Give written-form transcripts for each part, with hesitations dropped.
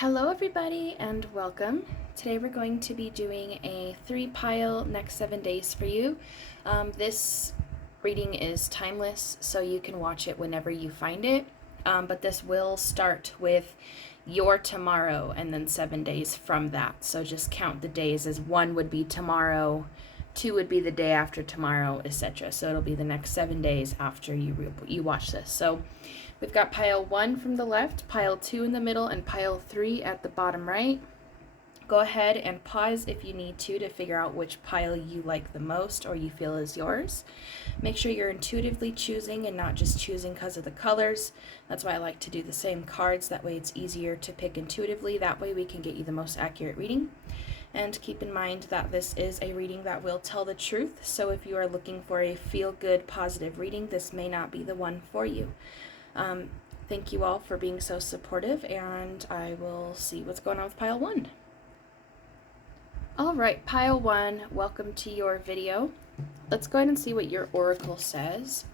Hello everybody and welcome. Today we're going to be doing a 3-pile next 7 days for you. This reading is timeless, so you can watch it whenever you find it, but this will start with your tomorrow and then 7 days from that. So just count the days as 1 would be tomorrow, 2 would be the day after tomorrow, etc. So it'll be the next 7 days after you watch this. So we've got pile 1 from the left, pile 2 in the middle, and pile 3 at the bottom right. Go ahead and pause if you need to figure out which pile you like the most or you feel is yours. Make sure you're intuitively choosing and not just choosing because of the colors. That's why I like to do the same cards. That way it's easier to pick intuitively. That way we can get you the most accurate reading. And keep in mind that this is a reading that will tell the truth. So if you are looking for a feel-good, positive reading, this may not be the one for you. Thank you all for being so supportive, and I will see what's going on with pile 1. All right, pile 1, welcome to your video. Let's go ahead and see what your oracle says.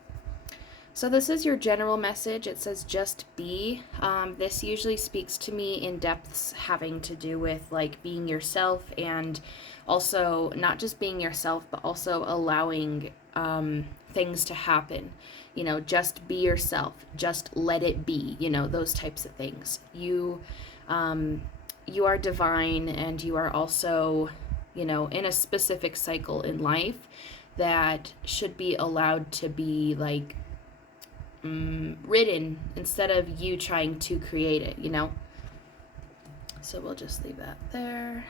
So this is your general message. It says just be. This usually speaks to me in depths having to do with like being yourself, and also not just being yourself, but also allowing things to happen. You know, just be yourself, just let it be, you know, those types of things. You are divine, and you are also, you know, in a specific cycle in life that should be allowed to be like written instead of you trying to create it, you know. So we'll just leave that there.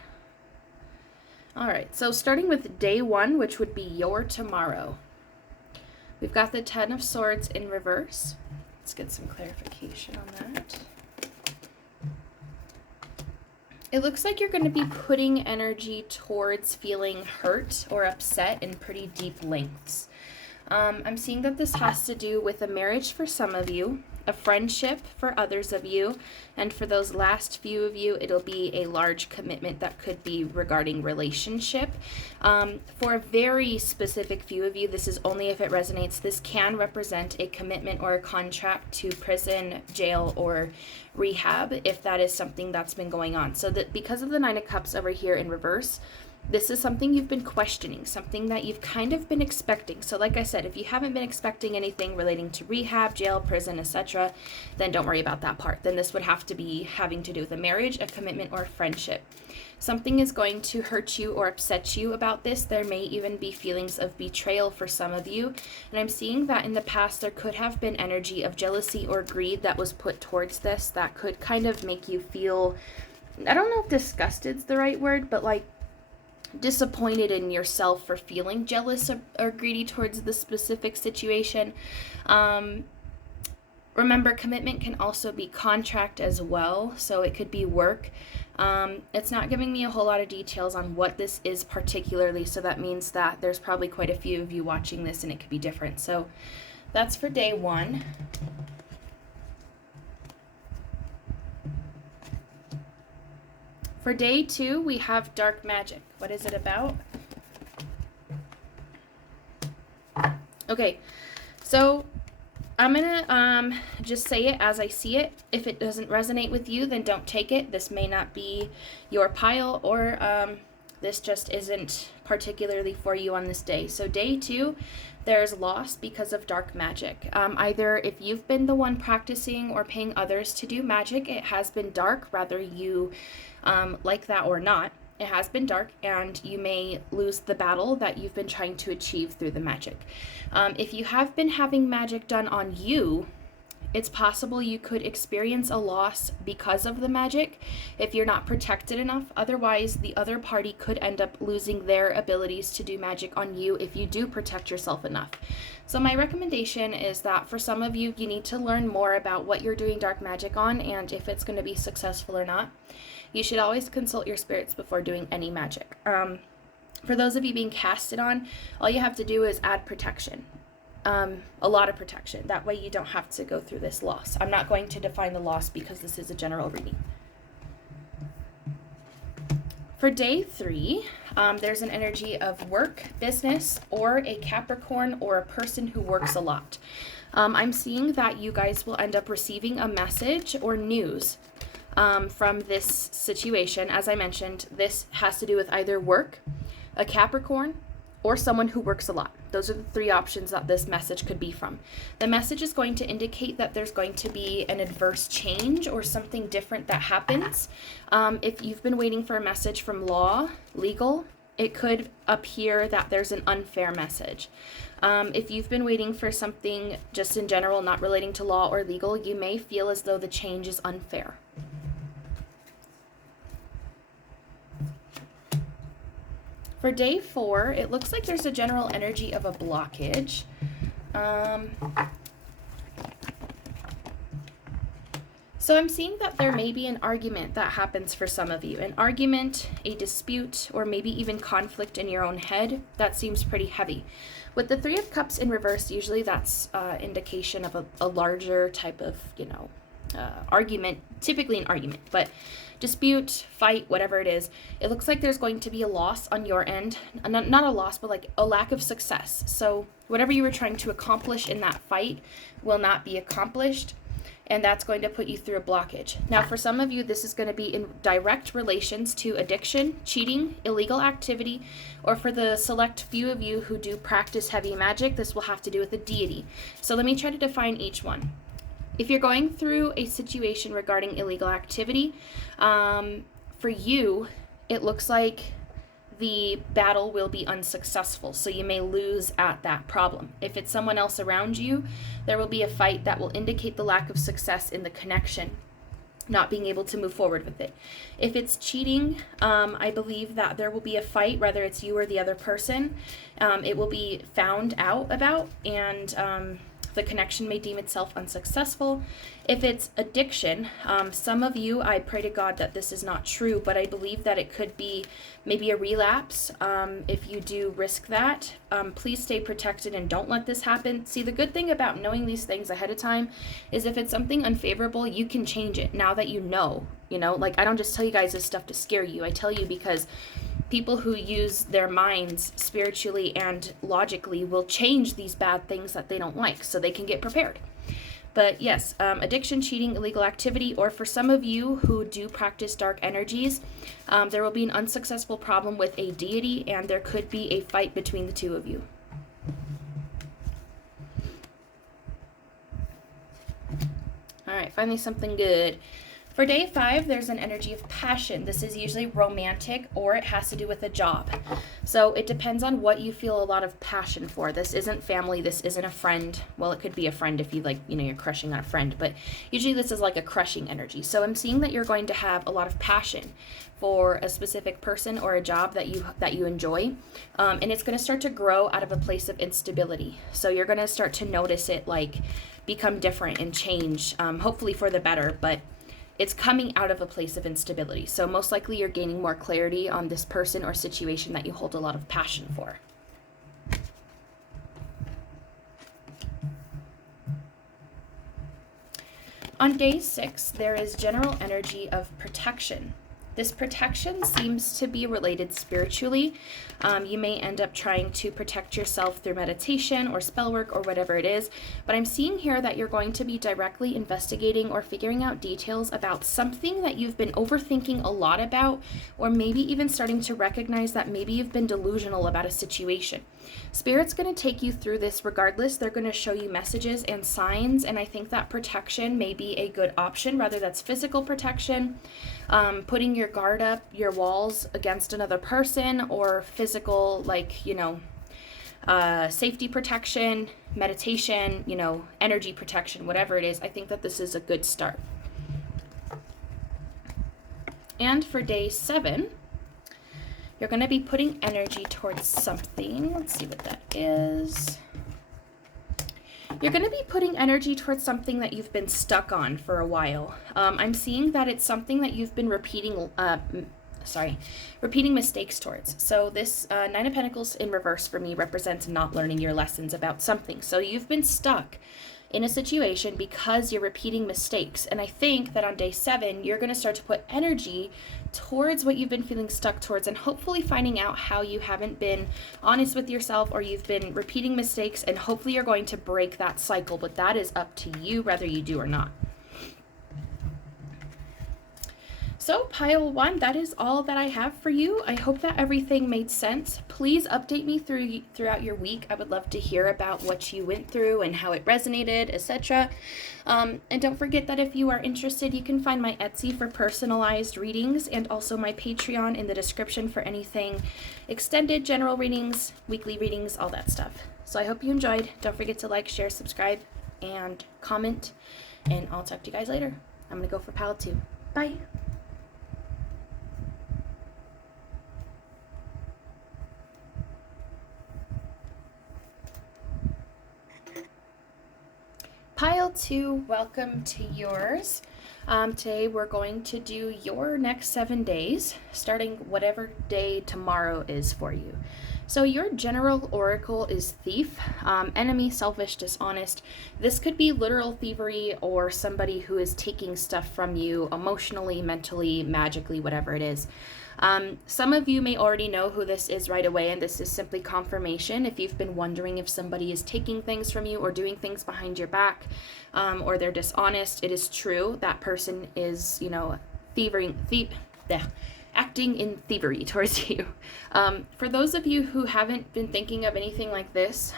All right, so starting with day 1, which would be your tomorrow. We've got the 10 of Swords in reverse. Let's get some clarification on that. It looks like you're going to be putting energy towards feeling hurt or upset in pretty deep lengths. I'm seeing that this has to do with a marriage for some of you, a friendship for others of you, and for those last few of you, it'll be a large commitment that could be regarding relationship. For a very specific few of you, this is only if it resonates. This can represent a commitment or a contract to prison, jail, or rehab, if that is something that's been going on. So that because of the 9 of Cups over here in reverse, this is something you've been questioning, something that you've kind of been expecting. So like I said, if you haven't been expecting anything relating to rehab, jail, prison, etc., then don't worry about that part. Then this would have to be having to do with a marriage, a commitment, or a friendship. Something is going to hurt you or upset you about this. There may even be feelings of betrayal for some of you. And I'm seeing that in the past there could have been energy of jealousy or greed that was put towards this that could kind of make you feel, I don't know if disgusted is the right word, but like disappointed in yourself for feeling jealous or greedy towards the specific situation. Remember, commitment can also be contract as well, so it could be work. It's not giving me a whole lot of details on what this is particularly, so that means that there's probably quite a few of you watching this and it could be different. So that's for day 1. For day 2, we have dark magic. What is it about? Okay, so I'm gonna just say it as I see it. If it doesn't resonate with you, then don't take it. This may not be your pile, or this just isn't particularly for you on this day. So day 2, there's loss because of dark magic. Either if you've been the one practicing or paying others to do magic, it has been dark, whether you like that or not. It has been dark, and you may lose the battle that you've been trying to achieve through the magic. If you have been having magic done on you, it's possible you could experience a loss because of the magic if you're not protected enough. Otherwise, the other party could end up losing their abilities to do magic on you if you do protect yourself enough. So my recommendation is that for some of you, you need to learn more about what you're doing dark magic on and if it's going to be successful or not. You should always consult your spirits before doing any magic. For those of you being casted on, all you have to do is add protection. A lot of protection. That way you don't have to go through this loss. I'm not going to define the loss because this is a general reading. For day 3, there's an energy of work, business, or a Capricorn or a person who works a lot. I'm seeing that you guys will end up receiving a message or news from this situation. As I mentioned, this has to do with either work, a Capricorn, or someone who works a lot. Those are the three options that this message could be from. The message is going to indicate that there's going to be an adverse change or something different that happens. If you've been waiting for a message from law, legal, it could appear that there's an unfair message. If you've been waiting for something just in general, not relating to law or legal, you may feel as though the change is unfair. For day 4, it looks like there's a general energy of a blockage. So I'm seeing that there may be an argument that happens for some of you. An argument, a dispute, or maybe even conflict in your own head. That seems pretty heavy. With the 3 of Cups in reverse, usually that's indication of a larger type of, argument, typically an argument, but dispute, fight, whatever it is, it looks like there's going to be a loss on your end. Not a loss, but like a lack of success. So whatever you were trying to accomplish in that fight will not be accomplished, and that's going to put you through a blockage. Now, for some of you, this is going to be in direct relations to addiction, cheating, illegal activity, or for the select few of you who do practice heavy magic, this will have to do with a deity. So let me try to define each one. If you're going through a situation regarding illegal activity, for you, it looks like the battle will be unsuccessful, so you may lose at that problem. If it's someone else around you, there will be a fight that will indicate the lack of success in the connection, not being able to move forward with it. If it's cheating, I believe that there will be a fight, whether it's you or the other person. It will be found out about, and the connection may deem itself unsuccessful. If it's addiction, some of you, I pray to God that this is not true, but I believe that it could be maybe a relapse. If you do risk that, please stay protected and don't let this happen. See, the good thing about knowing these things ahead of time is if it's something unfavorable, you can change it now that you know. Like, I don't just tell you guys this stuff to scare you. I tell you because people who use their minds spiritually and logically will change these bad things that they don't like so they can get prepared. But yes, addiction, cheating, illegal activity, or for some of you who do practice dark energies, there will be an unsuccessful problem with a deity, and there could be a fight between the two of you. All right, finally something good. For day 5, there's an energy of passion. This is usually romantic, or it has to do with a job. So it depends on what you feel a lot of passion for. This isn't family. This isn't a friend. Well, it could be a friend if you you're crushing on a friend, but usually this is like a crushing energy. So I'm seeing that you're going to have a lot of passion for a specific person or a job that you enjoy, and it's going to start to grow out of a place of instability. So you're going to start to notice it become different and change, hopefully for the better, but it's coming out of a place of instability. So most likely you're gaining more clarity on this person or situation that you hold a lot of passion for. On day 6, there is general energy of protection. This protection seems to be related spiritually. You may end up trying to protect yourself through meditation or spell work or whatever it is, but I'm seeing here that you're going to be directly investigating or figuring out details about something that you've been overthinking a lot about, or maybe even starting to recognize that maybe you've been delusional about a situation. Spirit's going to take you through this regardless. They're going to show you messages and signs, and I think that protection may be a good option, whether that's physical protection, putting your guard up, your walls against another person, or physical, safety protection, meditation, energy protection, whatever it is. I think that this is a good start. And for day 7, you're going to be putting energy towards something. Let's see what that is. You're going to be putting energy towards something that you've been stuck on for a while. I'm seeing that it's something that you've been repeating mistakes towards. So this 9 of Pentacles in reverse for me represents not learning your lessons about something. So you've been stuck in a situation because you're repeating mistakes. And I think that on day 7, you're going to start to put energy towards what you've been feeling stuck towards, and hopefully finding out how you haven't been honest with yourself, or you've been repeating mistakes, and hopefully you're going to break that cycle. But that is up to you whether you do or not. So pile 1, that is all that I have for you. I hope that everything made sense. Please update me throughout your week. I would love to hear about what you went through and how it resonated, etc. And don't forget that if you are interested, you can find my Etsy for personalized readings and also my Patreon in the description for anything extended, general readings, weekly readings, all that stuff. So I hope you enjoyed. Don't forget to like, share, subscribe, and comment. And I'll talk to you guys later. I'm going to go for pile 2. Bye. Pile 2, welcome to yours. Today we're going to do your next 7 days, starting whatever day tomorrow is for you. So your general oracle is thief, enemy, selfish, dishonest. This could be literal thievery or somebody who is taking stuff from you emotionally, mentally, magically, whatever it is. Some of you may already know who this is right away, and this is simply confirmation. If you've been wondering if somebody is taking things from you or doing things behind your back, or they're dishonest, it is true. That person is, acting in thievery towards you. For those of you who haven't been thinking of anything like this,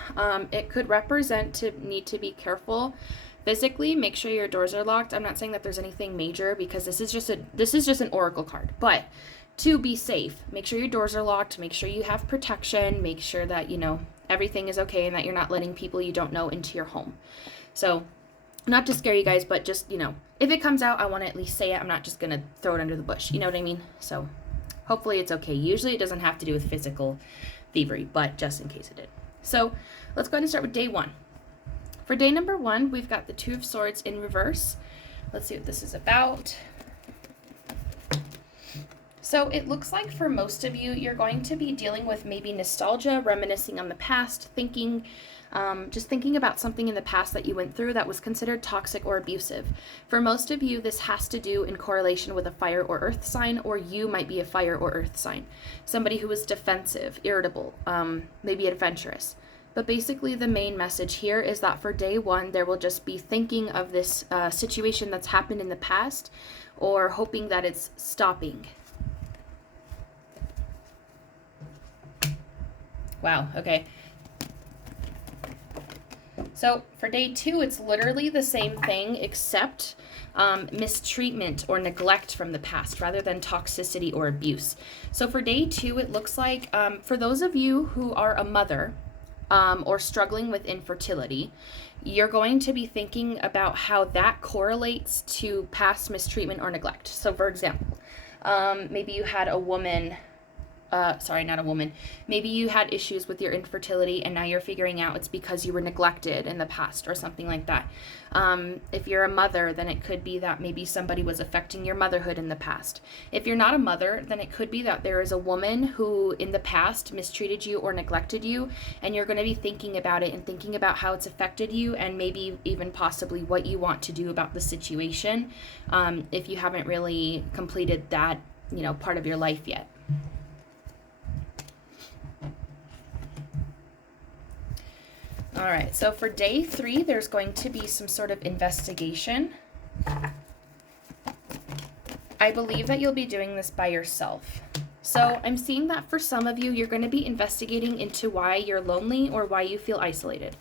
it could represent to need to be careful. Physically, make sure your doors are locked. I'm not saying that there's anything major because this is just an oracle card, but to be safe, make sure your doors are locked, make sure you have protection, make sure that, everything is okay and that you're not letting people you don't know into your home. So, not to scare you guys, but just, if it comes out, I want to at least say it. I'm not just going to throw it under the bush. You know what I mean? So, hopefully it's okay. Usually it doesn't have to do with physical thievery, but just in case it did. So, let's go ahead and start with day 1. For day number 1, we've got the 2 of Swords in reverse. Let's see what this is about. So it looks like for most of you, you're going to be dealing with maybe nostalgia, reminiscing on the past, just thinking about something in the past that you went through that was considered toxic or abusive. For most of you, this has to do in correlation with a fire or earth sign, or you might be a fire or earth sign. Somebody who is defensive, irritable, maybe adventurous. But basically the main message here is that for day 1, there will just be thinking of this situation that's happened in the past, or hoping that it's stopping. Wow, okay. So for day 2, it's literally the same thing except mistreatment or neglect from the past rather than toxicity or abuse. So for day 2, it looks like for those of you who are a mother or struggling with infertility, you're going to be thinking about how that correlates to past mistreatment or neglect. So for example, maybe you had a woman... maybe you had issues with your infertility and now you're figuring out it's because you were neglected in the past or something like that. If you're a mother, then it could be that maybe somebody was affecting your motherhood in the past. If you're not a mother, then it could be that there is a woman who in the past mistreated you or neglected you, and you're going to be thinking about it and thinking about how it's affected you and maybe even possibly what you want to do about the situation if you haven't really completed that, part of your life yet. All right, so for day 3, there's going to be some sort of investigation. I believe that you'll be doing this by yourself. So I'm seeing that for some of you, you're going to be investigating into why you're lonely or why you feel isolated.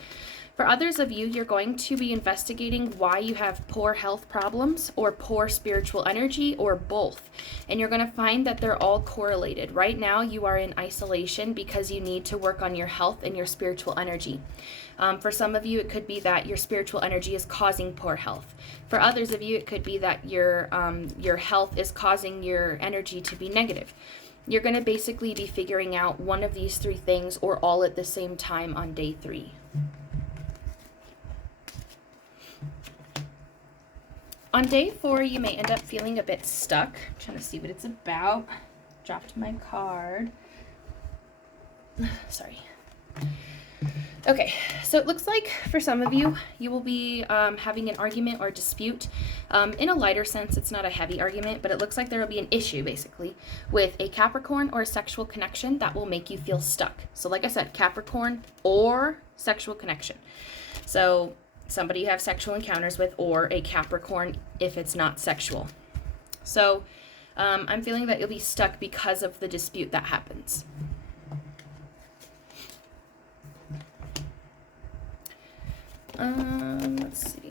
For others of you, you're going to be investigating why you have poor health problems or poor spiritual energy or both. And you're going to find that they're all correlated. Right now, you are in isolation because you need to work on your health and your spiritual energy. For some of you, it could be that your spiritual energy is causing poor health. For others of you, it could be that your health is causing your energy to be negative. You're going to basically be figuring out one of these 3 things or all at the same time on day 3. On day 4, you may end up feeling a bit stuck. I'm trying to see what it's about. Dropped my card. Sorry. Okay, so it looks like for some of you, you will be having an argument or dispute. In a lighter sense, it's not a heavy argument, but it looks like there will be an issue, basically, with a Capricorn or a sexual connection that will make you feel stuck. So like I said, Capricorn or sexual connection. So somebody you have sexual encounters with, or a Capricorn if it's not sexual. So I'm feeling that you'll be stuck because of the dispute that happens. Let's see.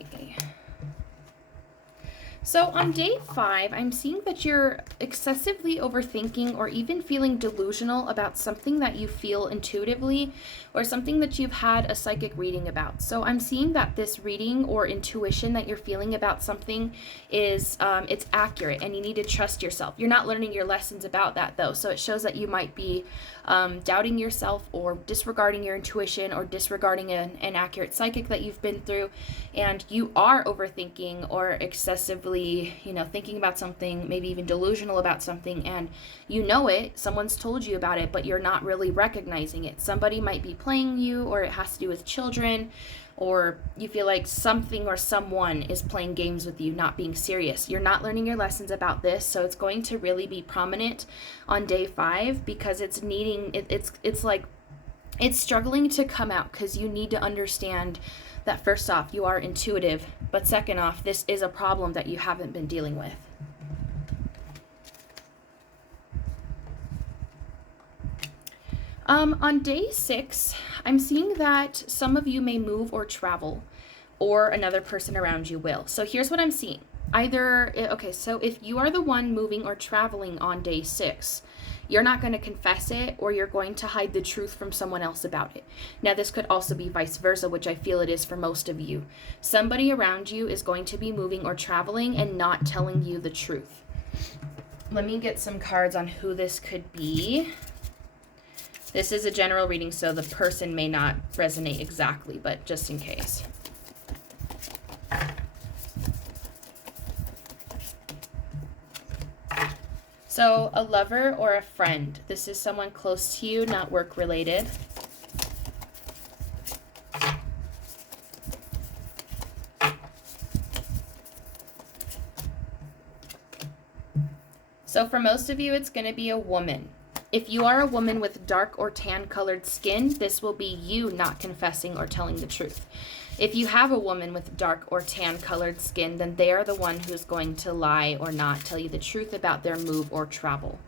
So on day 5, I'm seeing that you're excessively overthinking or even feeling delusional about something that you feel intuitively or something that you've had a psychic reading about. So I'm seeing that this reading or intuition that you're feeling about something is, it's accurate and you need to trust yourself. You're not learning your lessons about that though. So it shows that you might be doubting yourself or disregarding your intuition or disregarding an accurate psychic that you've been through, and you are overthinking or excessively, thinking about something, maybe even delusional about something, and you know it, someone's told you about it, but you're not really recognizing it. Somebody might be playing you, or it has to do with children, or you feel like something or someone is playing games with you, not being serious. You're not learning your lessons about this, so it's going to really be prominent on day 5 because it's needing, it's like, it's struggling to come out because you need to understand that first off, you are intuitive, but second off, this is a problem that you haven't been dealing with. On day 6, I'm seeing that some of you may move or travel, or another person around you will. So here's what I'm seeing. So if you are the one moving or traveling on day 6, you're not going to confess it, or you're going to hide the truth from someone else about it. Now, this could also be vice versa, which I feel it is for most of you. Somebody around you is going to be moving or traveling and not telling you the truth. Let me get some cards on who this could be. This is a general reading, so the person may not resonate exactly, but just in case. So a lover or a friend. This is someone close to you, not work related. So for most of you, it's going to be a woman. If you are a woman with dark or tan colored skin, this will be you not confessing or telling the truth. If you have a woman with dark or tan colored skin, then they are the one who's going to lie or not tell you the truth about their move or travel.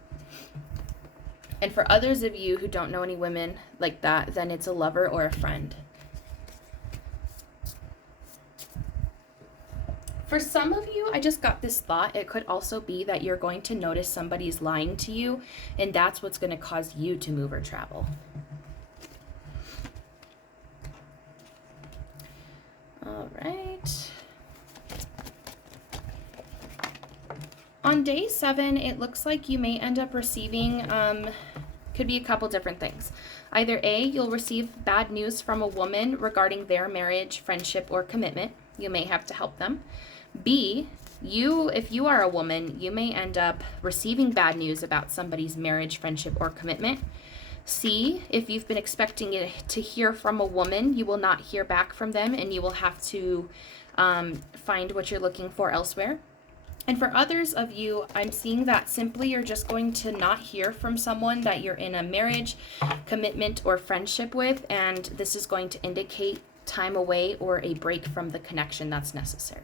And for others of you who don't know any women like that, then it's a lover or a friend. For some of you, I just got this thought. It could also be that you're going to notice somebody's lying to you, and that's what's going to cause you to move or travel. All right. On day 7, it looks like you may end up receiving, could be a couple different things. Either A, you'll receive bad news from a woman regarding their marriage, friendship, or commitment. You may have to help them. B, if you are a woman, you may end up receiving bad news about somebody's marriage, friendship, or commitment. C, if you've been expecting to hear from a woman, you will not hear back from them, and you will have to find what you're looking for elsewhere. And for others of you, I'm seeing that simply you're just going to not hear from someone that you're in a marriage, commitment, or friendship with, and this is going to indicate time away or a break from the connection that's necessary.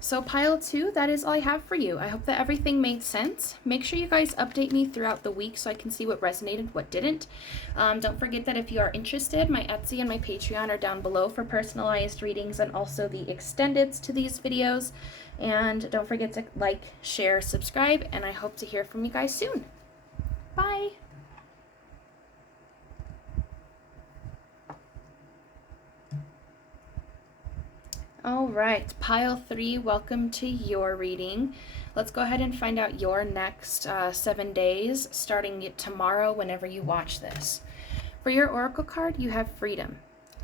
So pile 2, that is all I have for you. I hope that everything made sense. Make sure you guys update me throughout the week so I can see what resonated, what didn't. Don't forget that if you are interested, my Etsy and my Patreon are down below for personalized readings and also the extendeds to these videos. And don't forget to like, share, subscribe, and I hope to hear from you guys soon. Bye! All right, pile 3, welcome to your reading. Let's go ahead and find out your next 7 days, starting tomorrow whenever you watch this. For your oracle card, you have freedom.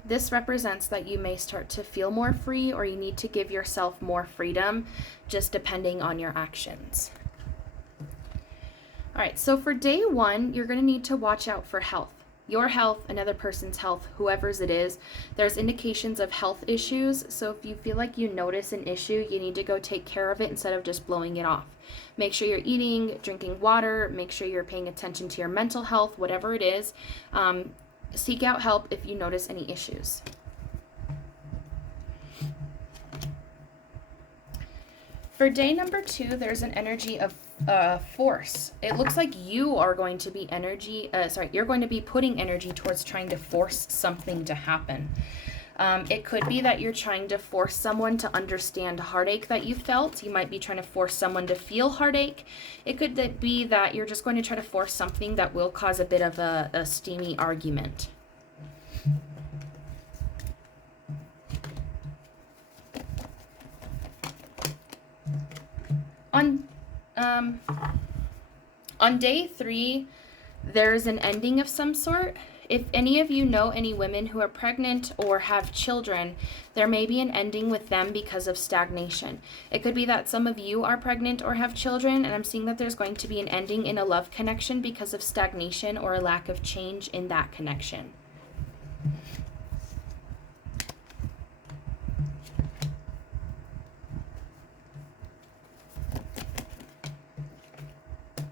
This represents that you may start to feel more free, or you need to give yourself more freedom, just depending on your actions. All right, so for day 1, you're going to need to watch out for health. Your health, another person's health, whoever's it is, there's indications of health issues. So if you feel like you notice an issue, you need to go take care of it instead of just blowing it off. Make sure you're eating, drinking water, make sure you're paying attention to your mental health, whatever it is. Seek out help if you notice any issues. For day number 2, there's an energy of force. It looks like you are going to be you're going to be putting energy towards trying to force something to happen. It could be that you're trying to force someone to understand heartache that you felt. You might be trying to force someone to feel heartache. It could be that you're just going to try to force something that will cause a bit of a steamy argument. On day 3, there's an ending of some sort. If any of you know any women who are pregnant or have children, there may be an ending with them because of stagnation. It could be that some of you are pregnant or have children, and I'm seeing that there's going to be an ending in a love connection because of stagnation or a lack of change in that connection.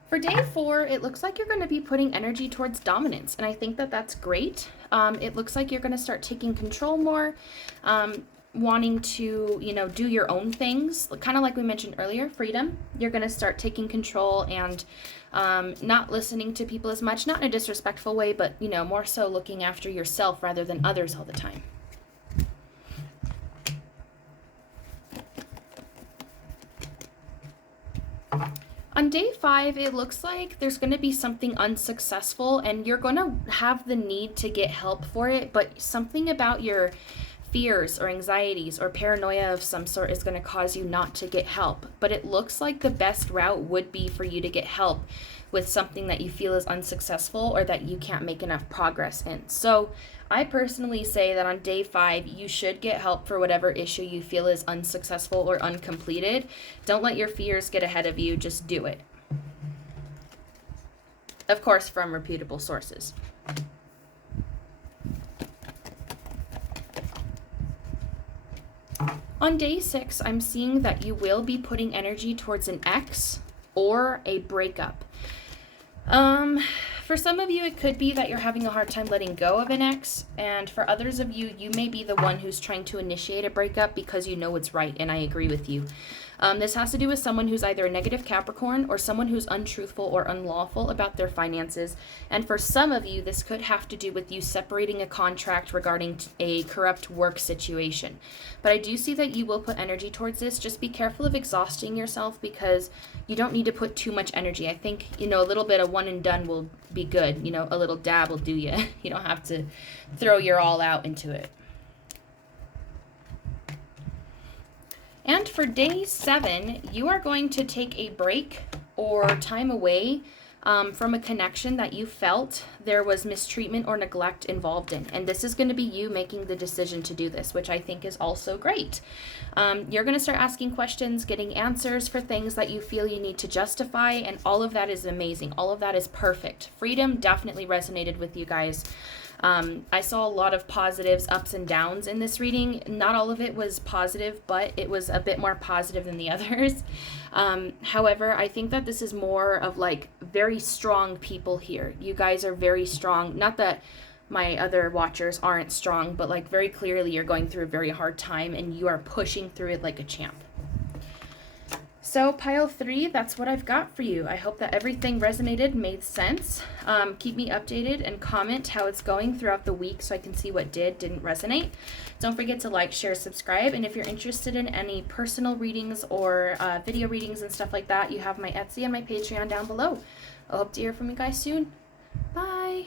For day 4, it looks like you're going to be putting energy towards dominance, and I think that that's great. It looks like you're going to start taking control more, wanting to, do your own things, kind of like we mentioned earlier, freedom. You're going to start taking control and not listening to people as much, not in a disrespectful way, but, more so looking after yourself rather than others all the time. On day 5, it looks like there's going to be something unsuccessful and you're going to have the need to get help for it, but something about your fears or anxieties or paranoia of some sort is going to cause you not to get help. But it looks like the best route would be for you to get help with something that you feel is unsuccessful or that you can't make enough progress in. So I personally say that on day 5, you should get help for whatever issue you feel is unsuccessful or uncompleted. Don't let your fears get ahead of you. Just do it. Of course, from reputable sources. On day 6, I'm seeing that you will be putting energy towards an ex or a breakup. For some of you, it could be that you're having a hard time letting go of an ex, and for others of you, you may be the one who's trying to initiate a breakup because you know it's right, and I agree with you. This has to do with someone who's either a negative Capricorn or someone who's untruthful or unlawful about their finances. And for some of you, this could have to do with you separating a contract regarding a corrupt work situation. But I do see that you will put energy towards this. Just be careful of exhausting yourself because you don't need to put too much energy. I think, a little bit of one and done will be good. A little dab will do you. You don't have to throw your all out into it. And for day 7, you are going to take a break or time away from a connection that you felt there was mistreatment or neglect involved in. And this is going to be you making the decision to do this, which I think is also great. You're going to start asking questions, getting answers for things that you feel you need to justify, and all of that is amazing. All of that is perfect. Freedom definitely resonated with you guys. I saw a lot of positives, ups and downs in this reading. Not all of it was positive, but it was a bit more positive than the others. However, I think that this is more of very strong people here. You guys are very strong. Not that my other watchers aren't strong, but very clearly you're going through a very hard time and you are pushing through it like a champ. So pile 3, that's what I've got for you. I hope that everything resonated, made sense. Keep me updated and comment how it's going throughout the week so I can see what didn't resonate. Don't forget to like, share, subscribe. And if you're interested in any personal readings or video readings and stuff like that, you have my Etsy and my Patreon down below. I hope to hear from you guys soon. Bye.